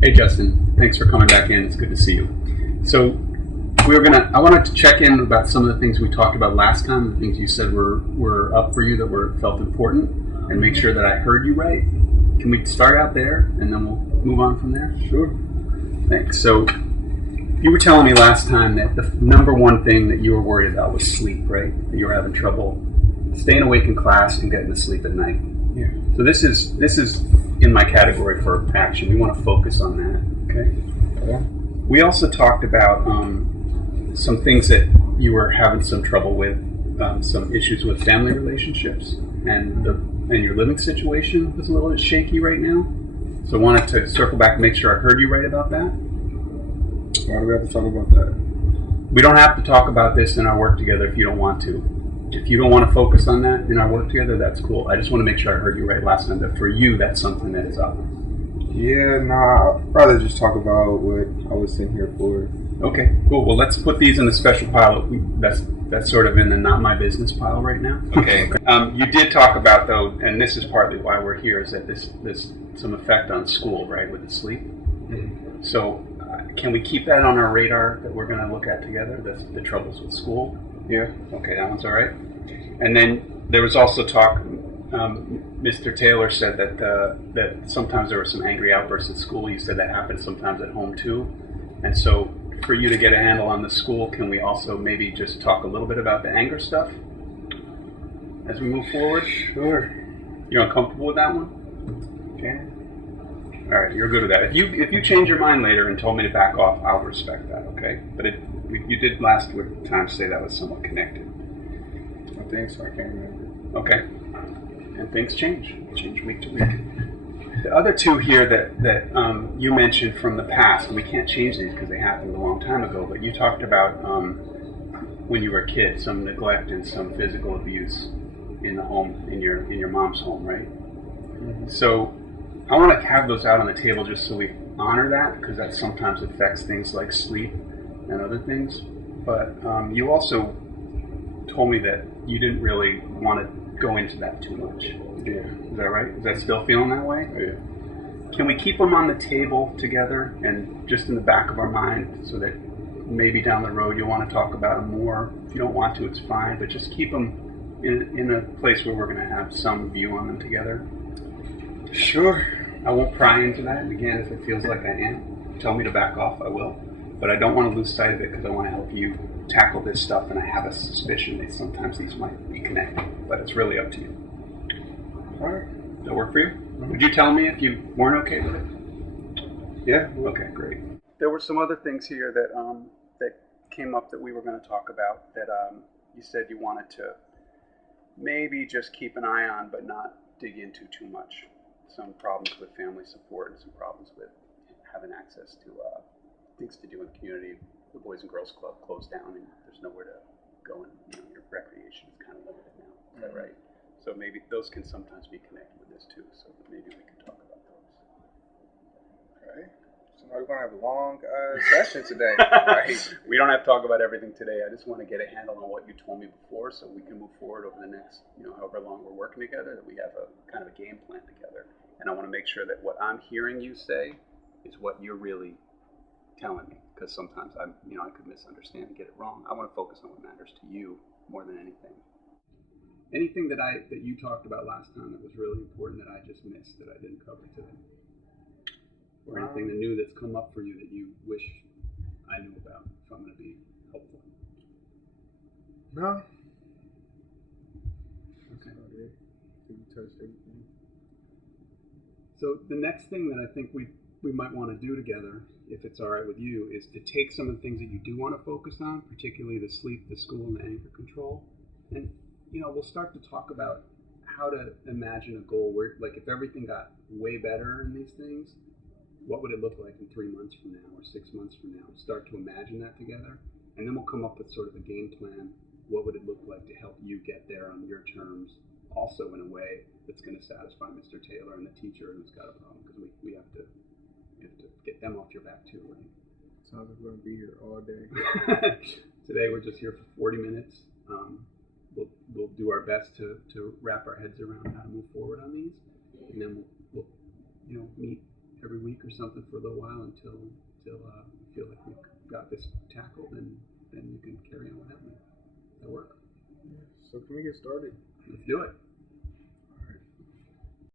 Hey Justin, thanks for coming back in. It's good to see you. So I wanted to check in about some of the things we talked about last time, the things you said were up for you that felt important, and make sure that I heard you right. Can we start out there and then we'll move on from there? Sure. Thanks. So you were telling me last time that the number one thing that you were worried about was sleep, right? That you were having trouble staying awake in class and getting to sleep at night. Yeah. So this is in my category for action. We want to focus on that. Okay. Yeah. We also talked about some things that you were having some trouble with, some issues with family relationships, and your living situation was a little bit shaky right now. So I wanted to circle back and make sure I heard you right about that. Why do we have to talk about that? We don't have to talk about this in our work together if you don't want to. If you don't want to focus on that in our work together, that's cool. I just want to make sure I heard you right last time, that for you, that's something that is up. Yeah, I'd rather just talk about what I was sitting here for. Okay, cool. Well, let's put these in the special pile. That's sort of in the not my business pile right now. Okay. You did talk about, though, and this is partly why we're here, is that there's some effect on school, right, with the sleep. Mm-hmm. So can we keep that on our radar that we're going to look at together, the troubles with school? Yeah. Okay, that one's all right. And then there was also talk, Mr. Taylor said that sometimes there were some angry outbursts at school. You said that happened sometimes at home too. And so for you to get a handle on the school, can we also maybe just talk a little bit about the anger stuff as we move forward? Sure. You're uncomfortable with that one? Okay. All right, you're good with that. If you change your mind later and told me to back off, I'll respect that, okay? But you did last time say that was somewhat connected. I think so. I can't remember. Okay. And things change week to week. The other two here that you mentioned from the past, and we can't change these because they happened a long time ago, but you talked about when you were a kid, some neglect and some physical abuse in the home, in your mom's home, right? Mm-hmm. So I want to have those out on the table just so we honor that, because that sometimes affects things like sleep and other things. But you also told me that you didn't really want to go into that too much. Yeah. Is that right? Is that still feeling that way? Yeah. Can we keep them on the table together and just in the back of our mind so that maybe down the road you'll want to talk about them more? If you don't want to, it's fine, but just keep them in a place where we're going to have some view on them together. Sure. I won't pry into that. And again, if it feels like I am, tell me to back off, I will. But I don't want to lose sight of it because I want to help you tackle this stuff, and I have a suspicion that sometimes these might be connected, but it's really up to you. All right. Does that work for you? Mm-hmm. Would you tell me if you weren't okay with it? Yeah. Okay, great. There were some other things here that that came up that we were going to talk about that you said you wanted to maybe just keep an eye on, but not dig into too much. Some problems with family support and some problems with having access to things to do in the community. The Boys and Girls Club closed down and there's nowhere to go, and your recreation is kind of limited now. Is that right? So maybe those can sometimes be connected with this too. So maybe we can talk about those. Okay. So now we're going to have a long session today. Right. We don't have to talk about everything today. I just want to get a handle on what you told me before so we can move forward over the next, however long we're working together, that we have a kind of a game plan together. And I want to make sure that what I'm hearing you say is what you're really telling me, because sometimes I could misunderstand and get it wrong. I want to focus on what matters to you more than anything. Anything that you talked about last time that was really important that I just missed, that I didn't cover today? Or anything new that's come up for you that you wish I knew about, if I'm going to be helpful? No. Okay. You touched everything. So the next thing that I think we might want to do together, if it's all right with you, is to take some of the things that you do want to focus on, particularly the sleep, the school, and the anger control, and we'll start to talk about how to imagine a goal where, like, if everything got way better in these things, what would it look like in 3 months from now or 6 months from now? Start to imagine that together, and then we'll come up with sort of a game plan. What would it look like to help you get there on your terms, also in a way that's going to satisfy Mr. Taylor and the teacher who's got a problem, because we have to get them off your back too, right? Sounds like we're going to be here all day. Today we're just here for 40 minutes. We'll do our best to wrap our heads around how to move forward on these, and then we'll meet every week or or something for a little while until we feel like we've got this tackled, and then you can carry on without me. That work? So can we get started? Let's do it.